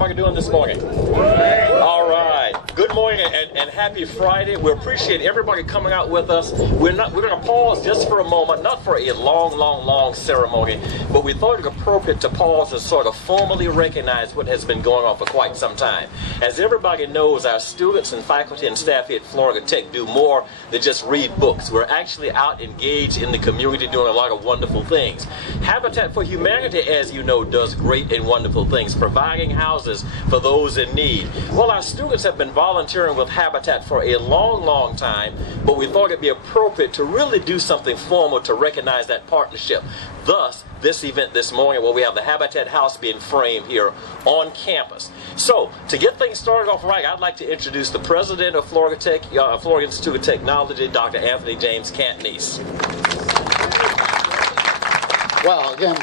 How are you doing this morning? All right. Good morning and happy Friday. We appreciate everybody coming out with us. We're going to pause just for a moment, not for a long ceremony, but we thought it appropriate to pause and sort of formally recognize what has been going on for quite some time. As everybody knows, our students and faculty and staff here at Florida Tech do more than just read books. We're actually out engaged in the community doing a lot of wonderful things. Habitat for Humanity, as you know, does great and wonderful things, providing houses for those in need. Well, our students have been volunteering with Habitat for a long time, but we thought it'd be appropriate to really do something formal to recognize that partnership. Thus, this event this morning where we have the Habitat House being framed here on campus. So, to get things started off right, I'd like to introduce the president of Florida Tech, Florida Institute of Technology, Dr. Anthony James Catanese. Well, again,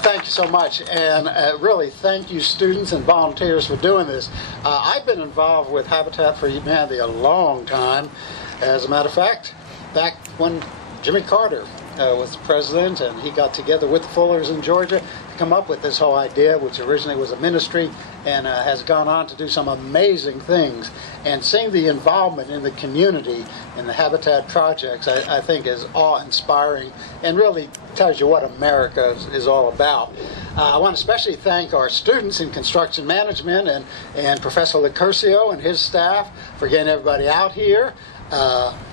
thank you so much, and really thank you students and volunteers for doing this. I've been involved with Habitat for Humanity a long time. As a matter of fact, back when Jimmy Carter was president and he got together with the Fullers in Georgia to come up with this whole idea, which originally was a ministry and has gone on to do some amazing things. And seeing the involvement in the community in the Habitat projects, I think is awe-inspiring and really tells you what America is all about. I want to especially thank our students in construction management and Professor Licurcio and his staff for getting everybody out here.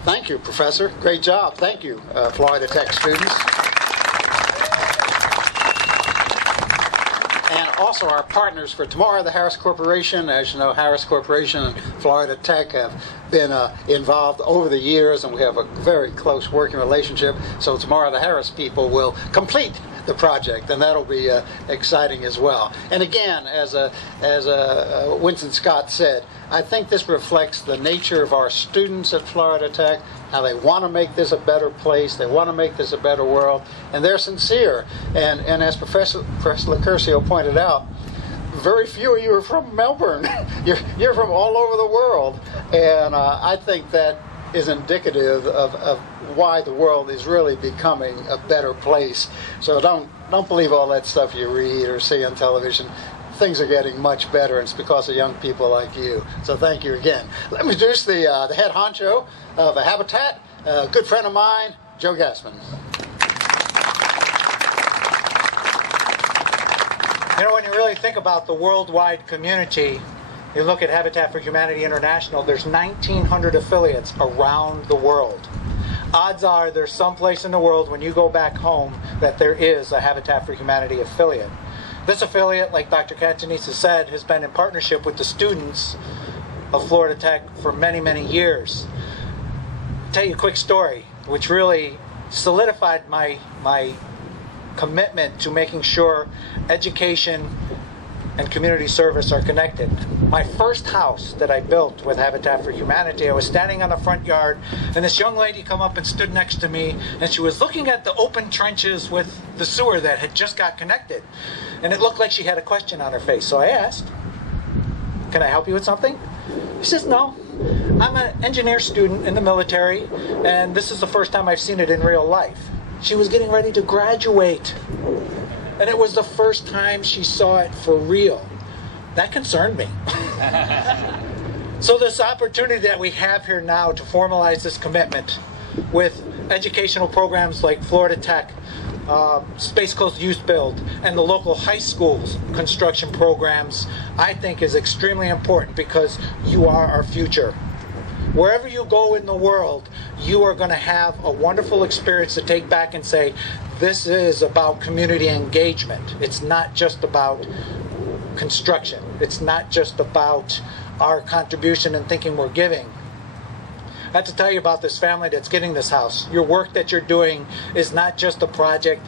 Thank you, Professor. Great job. Thank you, Florida Tech students. And also our partners for tomorrow, the Harris Corporation. As you know, Harris Corporation and Florida Tech have been involved over the years, and we have a very close working relationship. So tomorrow the Harris people will complete the project, and that'll be exciting as well. And again, as Winston Scott said, I think this reflects the nature of our students at Florida Tech, how they want to make this a better place, they want to make this a better world, and they're sincere. And as Professor Licurcio pointed out, very few of you are from Melbourne. You're from all over the world, and I think that is indicative of why the world is really becoming a better place. So don't believe all that stuff you read or see on television. Things are getting much better, and it's because of young people like you. So thank you again. Let me introduce the head honcho of Habitat, a good friend of mine, Joe Gassman. You know, when you really think about the worldwide community, you look at Habitat for Humanity International, there's 1,900 affiliates around the world. Odds are there's someplace in the world when you go back home that there is a Habitat for Humanity affiliate. This affiliate, like Dr. Catanese has said, has been in partnership with the students of Florida Tech for many years. I'll tell you a quick story, which really solidified my commitment to making sure education and community service are connected. My first house that I built with Habitat for Humanity, I was standing on the front yard, and this young lady come up and stood next to me, and she was looking at the open trenches with the sewer that had just got connected. And it looked like she had a question on her face. So I asked, "Can I help you with something?" She says, "No. I'm an engineer student in the military, and this is the first time I've seen it in real life." She was getting ready to graduate, and it was the first time she saw it for real. That concerned me. So this opportunity that we have here now to formalize this commitment with educational programs like Florida Tech, Space Coast Youth Build, and the local high schools construction programs, I think is extremely important because you are our future. Wherever you go in the world, you are going to have a wonderful experience to take back and say, this is about community engagement. It's not just about construction. It's not just about our contribution and thinking we're giving. I have to tell you about this family that's getting this house. Your work that you're doing is not just a project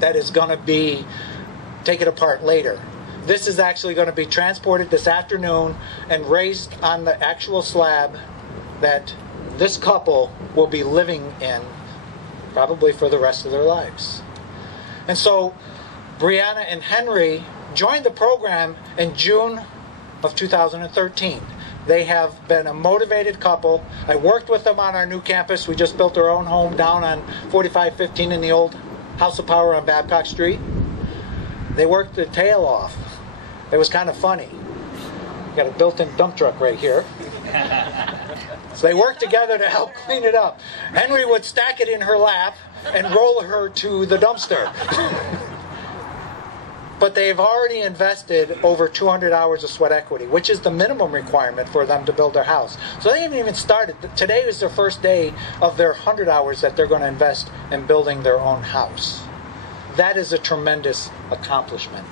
that is going to be taken apart later. This is actually going to be transported this afternoon and raised on the actual slab that this couple will be living in probably for the rest of their lives. And so Brianna and Henry joined the program in June of 2013. They have been a motivated couple. I worked with them on our new campus. We just built our own home down on 4515 in the old House of Power on Babcock Street. They worked their tail off. It was kind of funny. Got a built-in dump truck right here. So they worked together to help clean it up. Henry would stack it in her lap and roll her to the dumpster. But they've already invested over 200 hours of sweat equity, which is the minimum requirement for them to build their house. So they haven't even started. Today is their first day of their 100 hours that they're going to invest in building their own house. That is a tremendous accomplishment.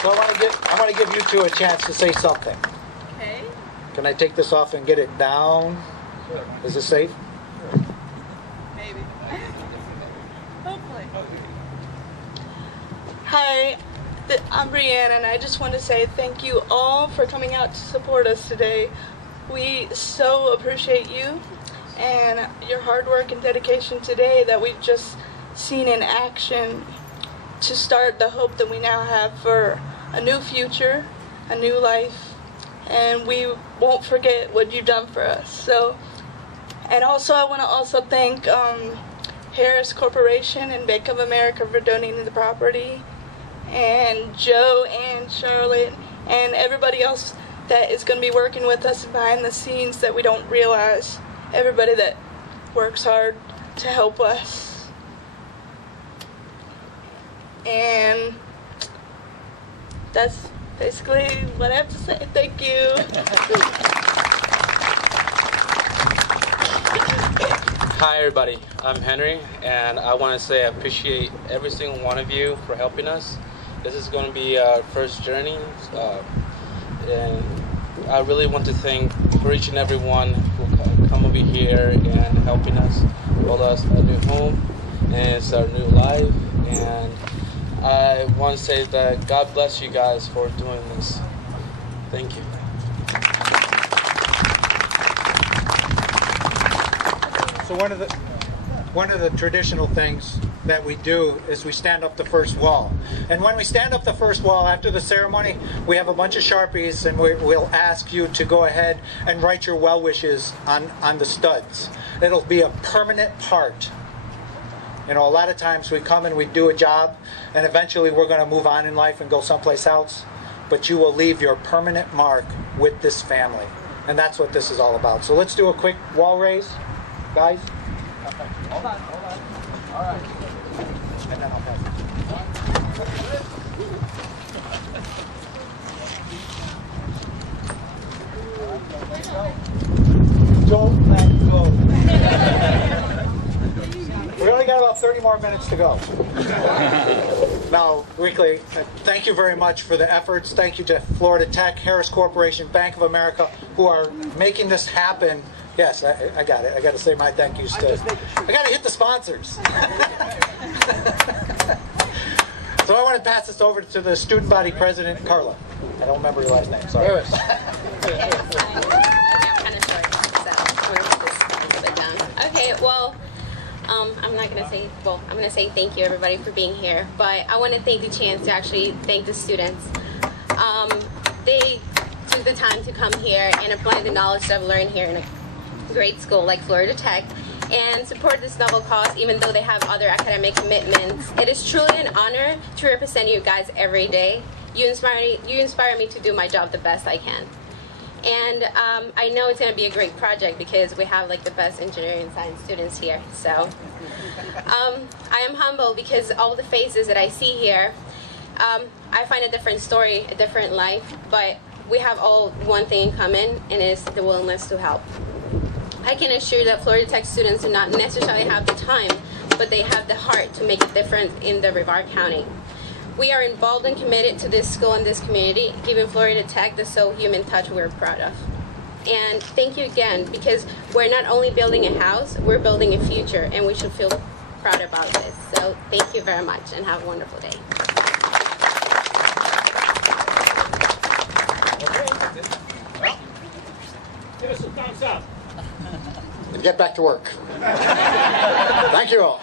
So I want to give you two a chance to say something. Okay. Can I take this off and get it down? Is it safe? Maybe. Hopefully. Hi, I'm Brianna, and I just want to say thank you all for coming out to support us today. We so appreciate you and your hard work and dedication today that we've just seen in action to start the hope that we now have for a new future, a new life, and we won't forget what you've done for us. So, and also I want to also thank Harris Corporation and Bank of America for donating the property, and Joe and Charlotte and everybody else that is going to be working with us behind the scenes that we don't realize. Everybody that works hard to help us. And that's basically what I have to say. Thank you. Hi everybody, I'm Henry, and I want to say I appreciate every single one of you for helping us. This is going to be our first journey, and I really want to thank for each and every one who come over here and helping us build us a new home, and it's our new life. And I want to say that God bless you guys for doing this. Thank you. So one of the traditional things that we do is we stand up the first wall. And when we stand up the first wall after the ceremony, we have a bunch of Sharpies, and we'll ask you to go ahead and write your well wishes on the studs. It'll be a permanent part. You know, a lot of times we come and we do a job, and eventually we're going to move on in life and go someplace else. But you will leave your permanent mark with this family. And that's what this is all about. So let's do a quick wall raise, guys. Hold on. All right. And then I'll pass it. Don't let go. We only got about 30 more minutes to go. Now, quickly, thank you very much for the efforts. Thank you to Florida Tech, Harris Corporation, Bank of America, who are making this happen. Yes, I got it. I got to say my thank yous to. I got to hit the sponsors. So I want to pass this over to the student body president, Carla. I don't remember your last name. Sorry. I'm kind of short, so I'm going to put this a little bit down. Okay, well, I'm not going to say, well, I'm going to say thank you, everybody, for being here. But I want to take the chance to actually thank the students. They took the time to come here and apply the knowledge that I've learned here in a great school like Florida Tech and support this noble cause even though they have other academic commitments. It is truly an honor to represent you guys every day. You inspire me to do my job the best I can. And I know it's going to be a great project because we have like the best engineering and science students here. So I am humble because all the faces that I see here, I find a different story, a different life, but we have all one thing in common, and it's the willingness to help. I can assure that Florida Tech students do not necessarily have the time, but they have the heart to make a difference in the Brevard County. We are involved and committed to this school and this community, giving Florida Tech the so human touch we're proud of. And thank you again, because we're not only building a house, we're building a future, and we should feel proud about this. So thank you very much, and have a wonderful day. Give us a thumbs up. And get back to work. Thank you all.